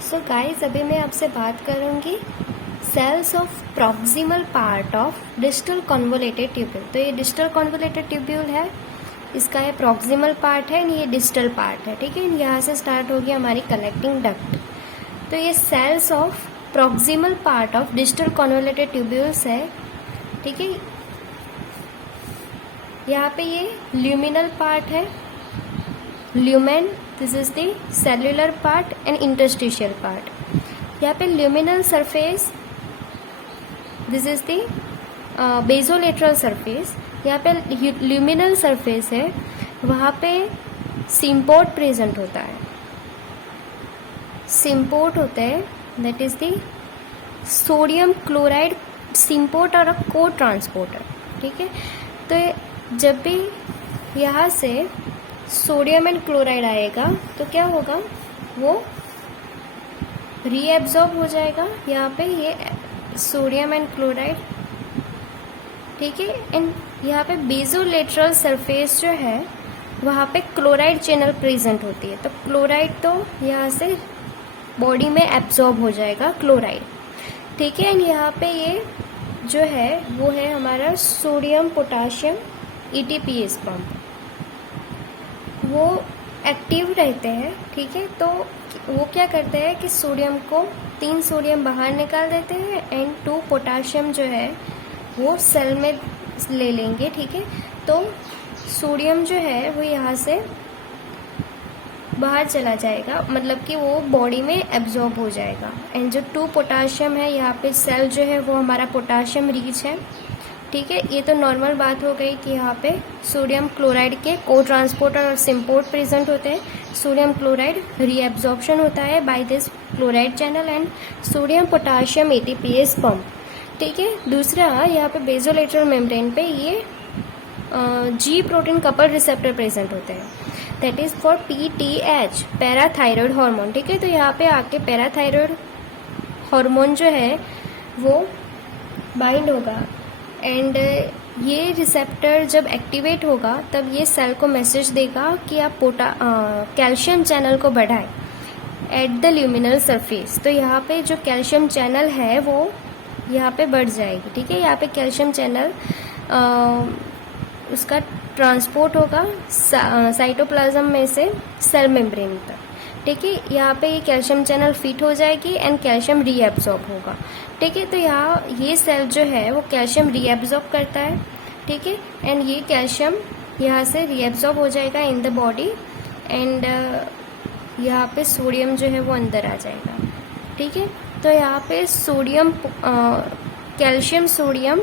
So guys, अभी मैं आपसे बात करूंगी cells of proximal part of distal convoluted tubule. तो ये डिस्टल कॉन्वोलेटेड ट्यूब्यूल है, इसका ये प्रॉक्सिमल पार्ट है, ये डिस्टल पार्ट है। ठीक है, यहाँ से स्टार्ट होगी हमारी कलेक्टिंग डक्ट। तो ये cells of proximal part of distal convoluted tubules है। ठीक है, यहाँ पे ये ल्यूमिनल पार्ट है, lumen, this is the cellular part and interstitial part. यहाँ पे luminal surface, this is the basolateral surface. यहाँ पे ल्यूमिनल सरफेस है, वहाँ पे सिम्पोर्ट प्रेजेंट होता है। सिम्पोर्ट होता है, that is the sodium chloride symport और को ट्रांसपोर्टर। ठीक है, तो जब भी यहाँ से सोडियम एंड क्लोराइड आएगा तो क्या होगा, वो रीएब्जॉर्ब हो जाएगा यहाँ पे, ये सोडियम एंड क्लोराइड। ठीक है, एंड यहाँ पे बेजोलेटरल सरफेस जो है वहाँ पे क्लोराइड चैनल प्रेजेंट होती है। तो क्लोराइड तो यहाँ से बॉडी में एब्जॉर्ब हो जाएगा क्लोराइड। ठीक है, एंड यहाँ पे ये जो है वो है हमारा सोडियम पोटाशियम ETPase पंप, वो एक्टिव रहते हैं। ठीक है, तो वो क्या करते हैं कि सोडियम को 3 सोडियम बाहर निकाल देते हैं एंड 2 पोटाशियम जो है वो सेल में ले लेंगे। ठीक है, तो सोडियम जो है वो यहाँ से बाहर चला जाएगा, मतलब कि वो बॉडी में एब्जॉर्ब हो जाएगा। एंड जो 2 पोटाशियम है, यहाँ पे सेल जो है वो हमारा पोटाशियम रिच है। ठीक है, ये तो नॉर्मल बात हो गई कि यहाँ पे सोडियम क्लोराइड के को ट्रांसपोर्टर और सिम्पोर्ट प्रेजेंट होते हैं। सोडियम क्लोराइड रीएब्जॉर्प्शन होता है by this chloride channel and sodium potassium ATPase pump. ठीक है, दूसरा यहाँ पे बेजोलेटरल मेम्ब्रेन पे ये G protein coupled receptor present होते हैं, that is for PTH, parathyroid hormone. ठीक है, तो यहाँ पे आके पैराथायरॉयड हार्मोन जो है वो बाइंड होगा एंड ये रिसेप्टर जब एक्टिवेट होगा तब ये सेल को मैसेज देगा कि आप कैल्शियम चैनल को बढ़ाएं एट द ल्यूमिनल सरफेस। तो यहाँ पे जो कैल्शियम चैनल है वो यहाँ पे बढ़ जाएगी। ठीक है, यहाँ पे कैल्शियम चैनल उसका ट्रांसपोर्ट होगा साइटोप्लाज्म में से सेल मेम्ब्रेन तक। ठीक है, यहाँ पे ये कैल्शियम चैनल फिट हो जाएगी एंड कैल्शियम रीएब्जॉर्ब होगा। ठीक है, तो यहाँ ये सेल जो है वो कैल्शियम रीएब्जॉर्ब करता है। ठीक है, एंड ये कैल्शियम यहाँ से रीएब्जॉर्ब हो जाएगा इन द बॉडी एंड यहाँ पे सोडियम जो है वो अंदर आ जाएगा। ठीक है, तो यहाँ पे sodium calcium sodium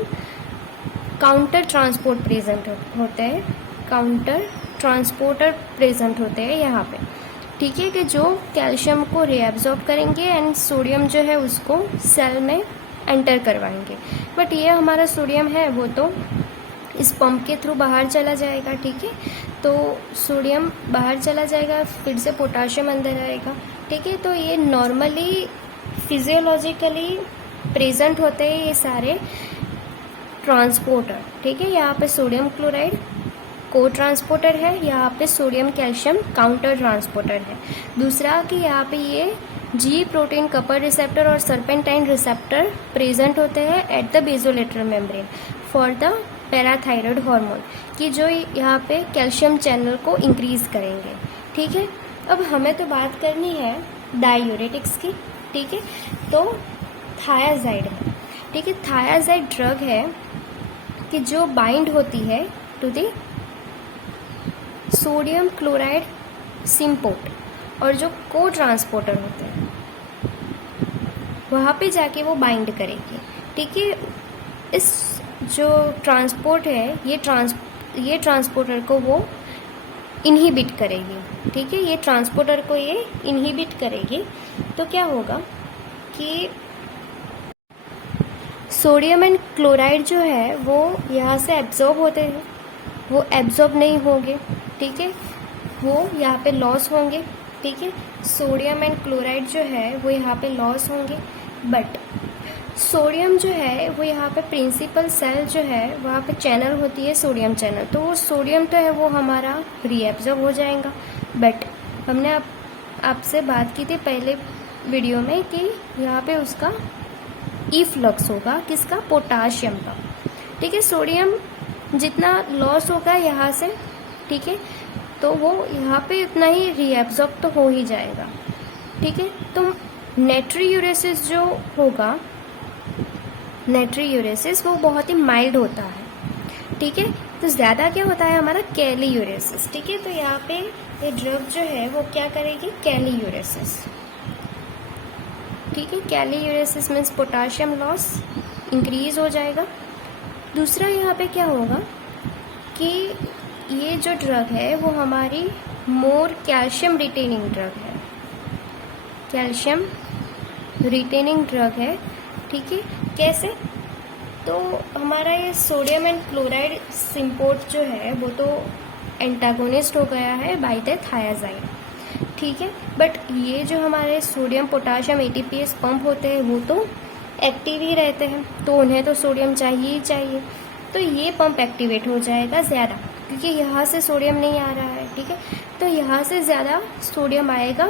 counter transport present होते हैं, काउंटर ट्रांसपोर्टर प्रेजेंट होते हैं यहाँ पे। ठीक है, कि जो कैल्शियम को रीएब्जॉर्ब करेंगे एंड सोडियम जो है उसको सेल में एंटर करवाएंगे। बट ये हमारा सोडियम है वो तो इस पंप के थ्रू बाहर चला जाएगा। ठीक है, तो सोडियम बाहर चला जाएगा, फिर से पोटाशियम अंदर आएगा। ठीक है, तो ये नॉर्मली फिजियोलॉजिकली प्रेजेंट होते हैं ये सारे ट्रांसपोर्टर। ठीक है, यहाँ पे सोडियम क्लोराइड को ट्रांसपोर्टर है, यहाँ पे सोडियम कैल्शियम काउंटर ट्रांसपोर्टर है। दूसरा कि यहाँ पे ये G प्रोटीन कपल रिसेप्टर और सर्पेंटाइन रिसेप्टर प्रेजेंट होते हैं at the basolateral membrane for the parathyroid hormone, कि जो यहाँ पे कैल्शियम चैनल को इंक्रीज करेंगे। ठीक है, अब हमें तो बात करनी है डायूरेटिक्स की। ठीक है, तो थायाजाइड है। ठीक है, थायाजाइड ड्रग है कि जो बाइंड होती है to the sodium chloride symport और जो को ट्रांसपोर्टर होते हैं वहाँ पे जाके वो बाइंड करेगी। ठीक है, इस जो ट्रांसपोर्ट है ये ट्रांसपोर्टर को वो इनहिबिट करेगी। ठीक है, ये ट्रांसपोर्टर को ये इनहिबिट करेगी। तो क्या होगा कि सोडियम एंड क्लोराइड जो है वो यहाँ से एब्जॉर्ब होते हैं, वो एब्जॉर्ब नहीं होंगे। ठीक है, वो यहाँ पे लॉस होंगे। ठीक है, सोडियम एंड क्लोराइड जो है वो यहाँ पे लॉस होंगे, बट सोडियम जो है वो यहाँ पे प्रिंसिपल सेल जो है वहाँ पे चैनल होती है सोडियम चैनल, तो वो सोडियम तो है वो हमारा रीएब्जॉर्ब हो जाएगा। बट हमने आपसे बात की थी पहले वीडियो में कि यहाँ पे उसका इफ्लक्स होगा किसका, पोटाशियम का। ठीक है, सोडियम जितना लॉस होगा यहाँ से, ठीक है, तो वो यहाँ पे उतना ही रीएब्जॉर्ब तो हो ही जाएगा। ठीक है, तो नेट्रीयूरेसिस जो होगा, नेट्रीयूरेसिस वो बहुत ही माइल्ड होता है। ठीक है, तो ज़्यादा क्या होता है हमारा, कैलीयूरेसिस। ठीक है, तो यहाँ पे ये ड्रग जो है वो क्या करेगी, कैलीयूरेसिस। ठीक है, कैलीयूरेसिस मीन्स पोटाशियम लॉस इंक्रीज हो जाएगा। दूसरा यहाँ पे क्या होगा कि ये जो ड्रग है वो हमारी मोर कैल्शियम रिटेनिंग ड्रग है, कैल्शियम रिटेनिंग ड्रग है। ठीक है, कैसे, तो हमारा ये सोडियम एंड क्लोराइड सिम्पोर्ट जो है वो तो एंटागोनिस्ट हो गया है बाय द थायाजाइड। ठीक है, बट ये जो हमारे सोडियम पोटाशियम एटीपीएस पंप होते हैं वो तो एक्टिव ही रहते हैं, तो उन्हें तो सोडियम चाहिए ही चाहिए। तो ये पंप एक्टिवेट हो जाएगा ज़्यादा, क्योंकि यहाँ से सोडियम नहीं आ रहा है। ठीक है, तो यहाँ से ज़्यादा सोडियम आएगा,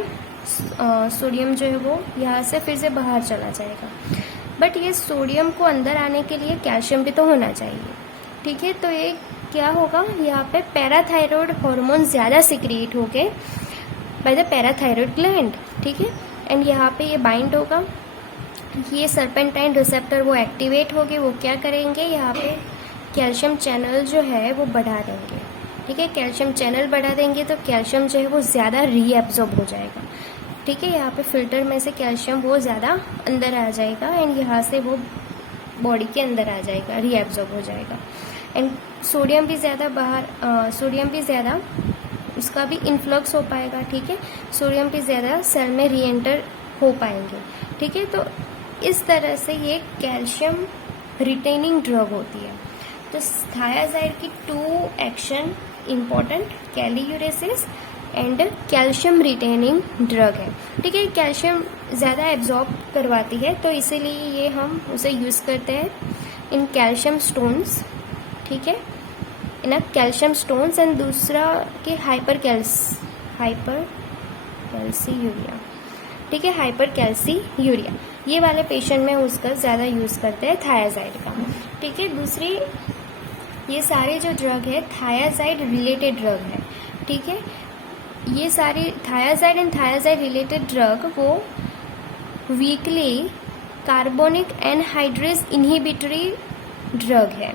सोडियम जो है वो यहाँ से फिर से बाहर चला जाएगा। बट ये सोडियम को अंदर आने के लिए कैल्शियम भी तो होना चाहिए। ठीक है, तो ये क्या होगा, यहाँ पे पैराथायरॉयड हार्मोन ज़्यादा सिक्रिएट हो गए बाय द पैराथायरॉयड ग्लैंड। ठीक है, एंड यहाँ पे ये बाइंड होगा, ये सर्पेंटाइन रिसेप्टर वो एक्टिवेट हो गए, वो क्या करेंगे, यहाँ पे कैल्शियम चैनल जो है वो बढ़ा देंगे। ठीक है, कैल्शियम चैनल बढ़ा देंगे तो कैल्शियम जो है वो ज़्यादा रीएब्जॉर्ब हो जाएगा। ठीक है, यहाँ पे फिल्टर में से कैल्शियम वो ज़्यादा अंदर आ जाएगा एंड यहाँ से वो बॉडी के अंदर आ जाएगा, रीएब्जॉर्ब हो जाएगा। एंड सोडियम भी ज़्यादा बाहर, सोडियम भी ज़्यादा उसका भी इन्फ्लक्स हो पाएगा। ठीक है, सोडियम भी ज़्यादा सेल में री एंटर हो पाएंगे। ठीक है, तो इस तरह से ये कैल्शियम रिटेनिंग ड्रग होती है। तो थायाजाइड की 2 action important, calciuresis and calcium retaining drug है। ठीक है, कैल्शियम ज़्यादा एब्जॉर्ब करवाती है, तो इसीलिए ये हम उसे यूज़ करते हैं इन कैल्शियम स्टोन्स। ठीक है, इन अ कैल्शियम स्टोन्स। एंड दूसरा कि हाइपर कैल्सीयूरिया। ठीक है, हाइपर कैल्सीयूरिया, ये वाले पेशेंट में उसका ज़्यादा यूज़ करते हैं थायाजाइड का। ठीक है, दूसरी ये सारे जो ड्रग है थायाजाइड रिलेटेड ड्रग है। ठीक है, ये सारी thiazide and thiazide related drug वो weakly carbonic anhydrase inhibitory drug है।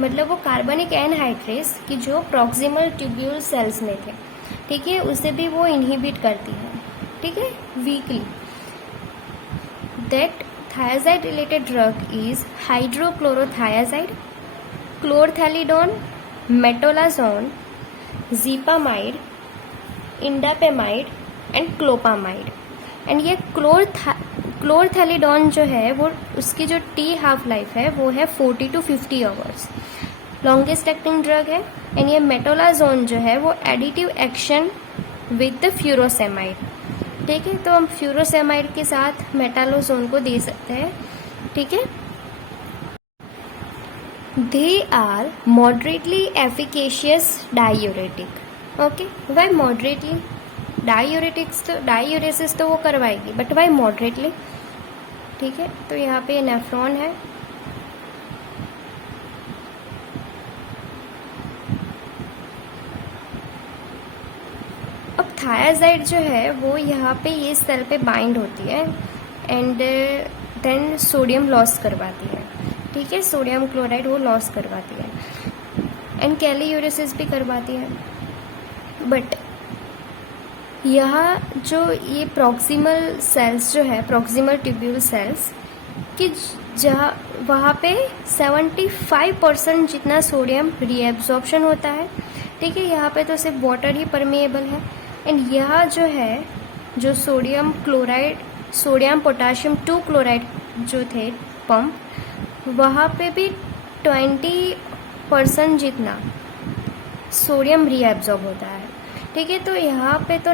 मतलब वो कार्बनिक एनहाइड्रेस की जो प्रॉक्सिमल ट्यूब्यूल सेल्स में थे, ठीक है, उसे भी वो इनहिबिट करती है। ठीक है, weakly. That thiazide related drug is hydrochlorothiazide, chlorthalidone, metolazone, xipamide, indapamide and clopamide. And ये क्लोरथैलिडोन जो है वो उसकी जो टी हाफ लाइफ है वो है 40 to 50 hours, longest acting drug है। एंड ये मेटोलाजोन जो है वो additive action with the furosemide. ठीक है, तो हम फ्यूरोसेमाइड के साथ मेटालोजोन को दे सकते हैं। ठीक है, they are moderately efficacious diuretic. Okay, why moderately, diuresis तो वो करवाएगी, बट वाई मॉडरेटली। ठीक है, तो यहाँ पे नेफ्रॉन है, अब थायाजाइड जो है वो यहाँ पे ये सेल पे बाइंड होती है एंड देन सोडियम लॉस करवाती है। ठीक है, सोडियम क्लोराइड वो लॉस करवाती है एंड कैलीयूरेसिस भी करवाती है। बट यहाँ जो ये प्रॉक्सिमल सेल्स जो है, प्रॉक्सिमल ट्यूब्यूल सेल्स कि जहाँ वहाँ पे 75% जितना सोडियम रीएब्जॉर्प्शन होता है। ठीक है, यहाँ पे तो सिर्फ वाटर ही परमेएबल है। एंड यहाँ जो है, जो sodium chloride, sodium potassium 2 chloride जो थे पंप, वहाँ पे भी 20% जितना सोडियम रीएब्जॉर्ब होता है। ठीक है, तो यहाँ पे तो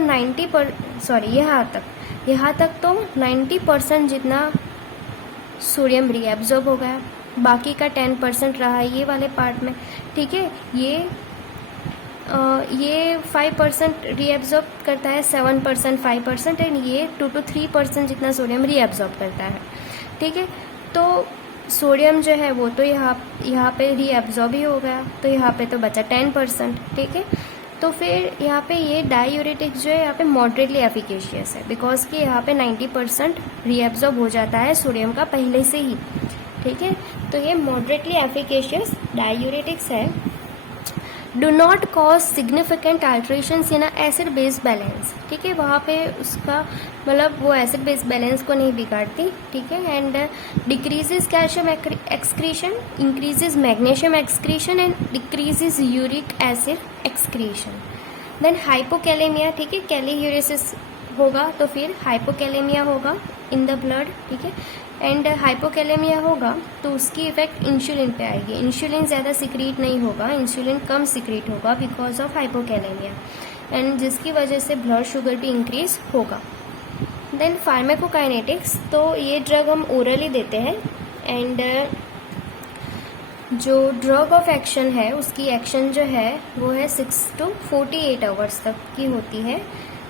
यहाँ तक तो 90% जितना सोडियम रीएब्जॉर्ब हो गया, बाकी का 10% रहा ये वाले पार्ट में। ठीक है, ये ये 5% रीएब्जॉर्ब करता है, 7%, 5%, एंड ये 2 to 3% जितना सोडियम रीएब्जॉर्ब करता है। ठीक है, तो सोडियम जो है वो तो यहाँ पे रीएब्जॉर्ब ही हो गया, तो यहाँ पे तो बचा 10%। ठीक है, तो फिर यहाँ पे ये डायूरेटिक जो है यहाँ पे मॉडरेटली एफिकेशियस है, बिकॉज कि यहाँ पे 90% रीएब्जॉर्ब हो जाता है सोडियम का पहले से ही। ठीक है, तो ये मॉडरेटली एफिकेशियस डायूरेटिक्स है। Do not cause significant alterations in acid base balance. ठीक है, वहाँ पे उसका मतलब वो एसिड बेस बैलेंस को नहीं बिगाड़ती। ठीक है, and decreases calcium excretion, increases magnesium excretion and decreases uric acid excretion. Then hypokalaemia, ठीक है, कैलीयूरेसिस होगा तो फिर हाइपोकैलेमिया होगा इन द ब्लड। ठीक है, एंड हाइपोकैलेमिया होगा तो उसकी इफेक्ट इंसुलिन पे आएगी। इंसुलिन ज़्यादा सिक्रीट नहीं होगा, इंसुलिन कम सिक्रीट होगा बिकॉज ऑफ हाइपोकैलेमिया, एंड जिसकी वजह से ब्लड शुगर भी इंक्रीज होगा। देन फार्माकोकाइनेटिक्स, तो ये ड्रग हम ओरली देते हैं, एंड जो ड्रग ऑफ एक्शन है उसकी एक्शन जो है वो है 6 to 48 आवर्स तक की होती है,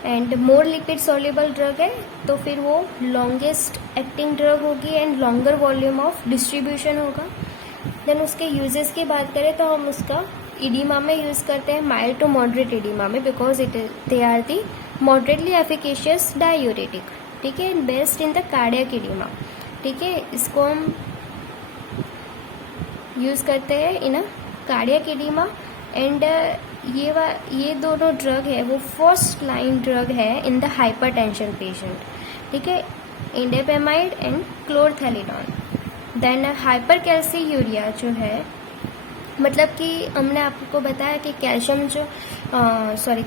and more lipid soluble drug है तो फिर वो लॉन्गेस्ट एक्टिंग ड्रग होगी and longer volume of distribution होगा। देन उसके यूजेस की बात करें तो हम उसका इडीमा में यूज़ करते हैं, माइल्ड टू मॉडरेट इडीमा में, because they are the moderately efficacious diuretic. ठीक है, best in the cardiac oedema. ठीक है, इसको हम यूज़ करते हैं in a cardiac oedema, and ये दोनों ड्रग है वो फर्स्ट लाइन ड्रग है इन द हाइपरटेंशन पेशेंट। ठीक है, इंडेपेमाइड एंड क्लोरथैलिडॉन। देन हाइपरकैल्सीयूरिया जो है, मतलब कि हमने आपको बताया कि कैल्शियम जो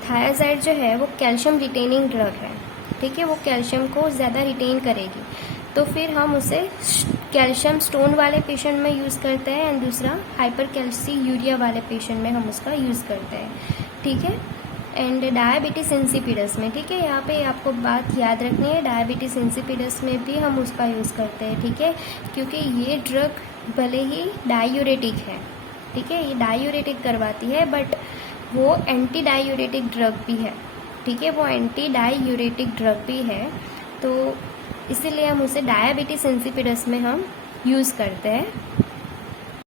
थायाजाइड जो है वो कैल्शियम रिटेनिंग ड्रग है। ठीक है, वो कैल्शियम को ज़्यादा रिटेन करेगी, तो फिर हम उसे कैल्शियम स्टोन वाले पेशेंट में यूज़ करते हैं, एंड दूसरा हाइपरकैल्सीयूरिया वाले पेशेंट में हम उसका यूज़ करते हैं। ठीक है, एंड डायबिटीज इंसिपिडस में, ठीक है, यहाँ पे आपको बात याद रखनी है, डायबिटीज इंसिपिडस में भी हम उसका यूज़ करते हैं। ठीक है, क्योंकि ये ड्रग भले ही डायूरेटिक है, ठीक है, ये डायूरेटिक करवाती है, बट वो एंटी डायूरेटिक ड्रग भी है। ठीक है, वो एंटी डायूरेटिक ड्रग भी है, तो इसीलिए हम उसे डायबिटीज इंसिपिडस में हम यूज़ करते हैं।